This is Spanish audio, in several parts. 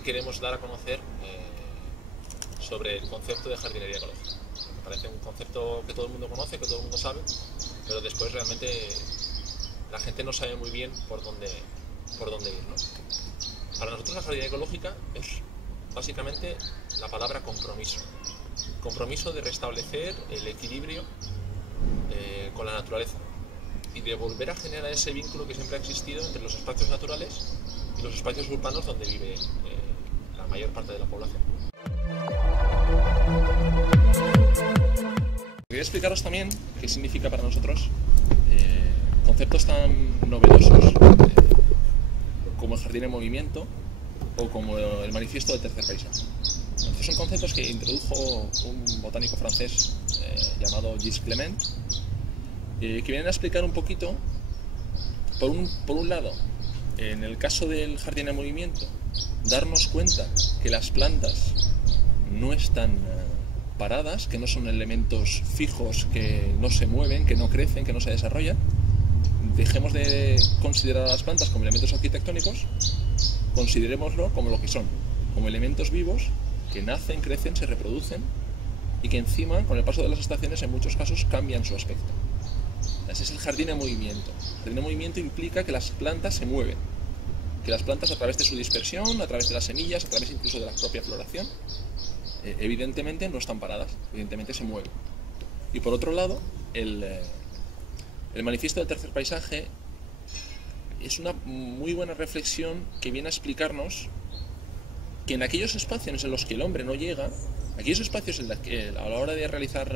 que queremos dar a conocer sobre el concepto de jardinería ecológica. Me parece un concepto que todo el mundo conoce, que todo el mundo sabe, pero después realmente la gente no sabe muy bien por dónde ir, ¿no? Para nosotros la jardinería ecológica es básicamente la palabra compromiso. Compromiso de restablecer el equilibrio con la naturaleza y de volver a generar ese vínculo que siempre ha existido entre los espacios naturales y los espacios urbanos donde vive la mayor parte de la población. Quería explicaros también qué significa para nosotros conceptos tan novedosos como el jardín en movimiento o como el manifiesto del tercer paisaje. Estos son conceptos que introdujo un botánico francés llamado Gilles Clement, que vienen a explicar un poquito, por un lado, en el caso del jardín en movimiento, darnos cuenta que las plantas no están paradas, que no son elementos fijos, que no se mueven, que no crecen, que no se desarrollan. Dejemos de considerar a las plantas como elementos arquitectónicos, considerémoslo como lo que son, como elementos vivos que nacen, crecen, se reproducen y que encima, con el paso de las estaciones, en muchos casos cambian su aspecto. Ese es el jardín en movimiento. El jardín en movimiento implica que las plantas se mueven, que las plantas, a través de su dispersión, a través de las semillas, a través incluso de la propia floración, evidentemente no están paradas, evidentemente se mueven. Y por otro lado, el manifiesto del tercer paisaje es una muy buena reflexión que viene a explicarnos que en aquellos espacios en los que el hombre no llega, aquellos espacios en los que a la hora de realizar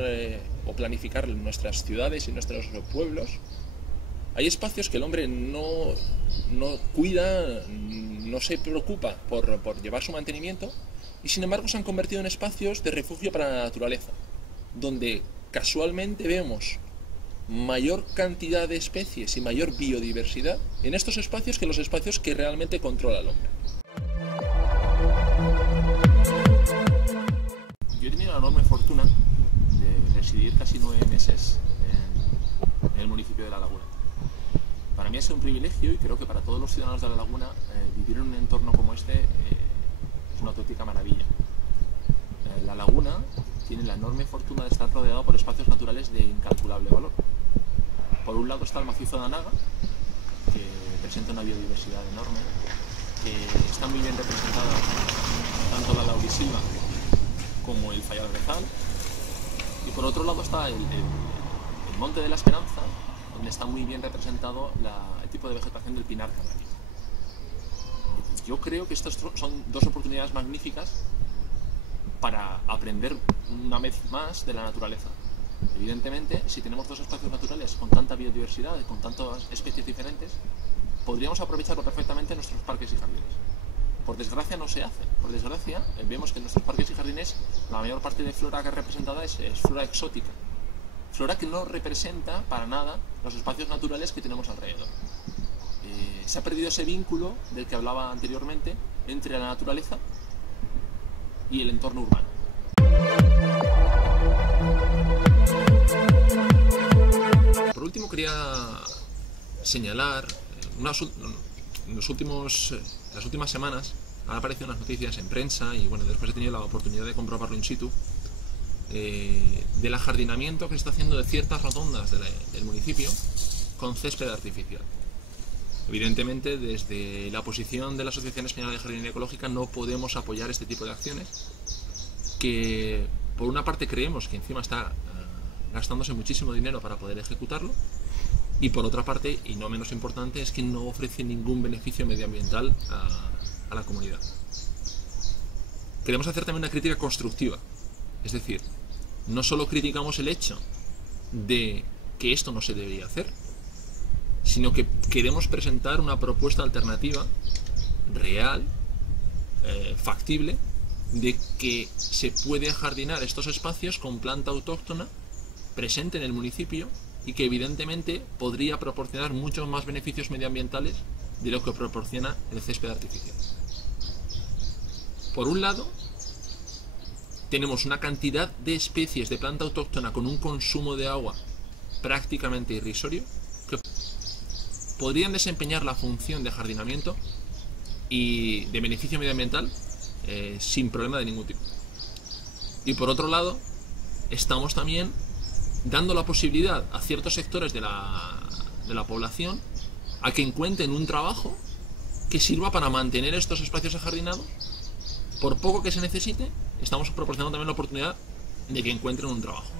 o planificar nuestras ciudades y nuestros pueblos, hay espacios que el hombre no cuida, no se preocupa por llevar su mantenimiento y sin embargo se han convertido en espacios de refugio para la naturaleza, donde casualmente vemos mayor cantidad de especies y mayor biodiversidad en estos espacios que en los espacios que realmente controla el hombre. Yo he tenido la enorme fortuna de residir casi 9 meses en el municipio de La Laguna. Para mí ha sido un privilegio y creo que para todos los ciudadanos de La Laguna vivir en un entorno como este es una auténtica maravilla. La Laguna tiene la enorme fortuna de estar rodeado por espacios naturales de incalculable valor. Por un lado está el macizo de Anaga, que presenta una biodiversidad enorme, que está muy bien representada tanto la laurisilva como el fayal rezal, y por otro lado está el Monte de la Esperanza, donde está muy bien representado el tipo de vegetación del pinar canario. Yo creo que estas son dos oportunidades magníficas para aprender una vez más de la naturaleza. Evidentemente, si tenemos dos espacios naturales con tanta biodiversidad, con tantas especies diferentes, podríamos aprovecharlo perfectamente en nuestros parques y jardines. Por desgracia no se hace. Por desgracia, vemos que en nuestros parques y jardines la mayor parte de flora que es representada es flora exótica. Flora que no representa para nada los espacios naturales que tenemos alrededor. Se ha perdido ese vínculo del que hablaba anteriormente entre la naturaleza y el entorno urbano. Por último, quería señalar, en las últimas semanas han aparecido unas noticias en prensa y bueno, después he tenido la oportunidad de comprobarlo in situ, del ajardinamiento que se está haciendo de ciertas rotondas del municipio con césped artificial. Evidentemente, desde la posición de la Asociación Española de Jardinería Ecológica no podemos apoyar este tipo de acciones que, por una parte, creemos que encima está gastándose muchísimo dinero para poder ejecutarlo y, por otra parte, y no menos importante, es que no ofrece ningún beneficio medioambiental a la comunidad. Queremos hacer también una crítica constructiva, es decir, no solo criticamos el hecho de que esto no se debería hacer, sino que queremos presentar una propuesta alternativa real, factible, de que se puede ajardinar estos espacios con planta autóctona presente en el municipio y que evidentemente podría proporcionar muchos más beneficios medioambientales de lo que proporciona el césped artificial. Por un lado, tenemos una cantidad de especies de planta autóctona con un consumo de agua prácticamente irrisorio que podrían desempeñar la función de ajardinamiento y de beneficio medioambiental sin problema de ningún tipo. Y por otro lado, estamos también dando la posibilidad a ciertos sectores de la población a que encuentren un trabajo que sirva para mantener estos espacios ajardinados. Por poco que se necesite, estamos proporcionando también la oportunidad de que encuentren un trabajo.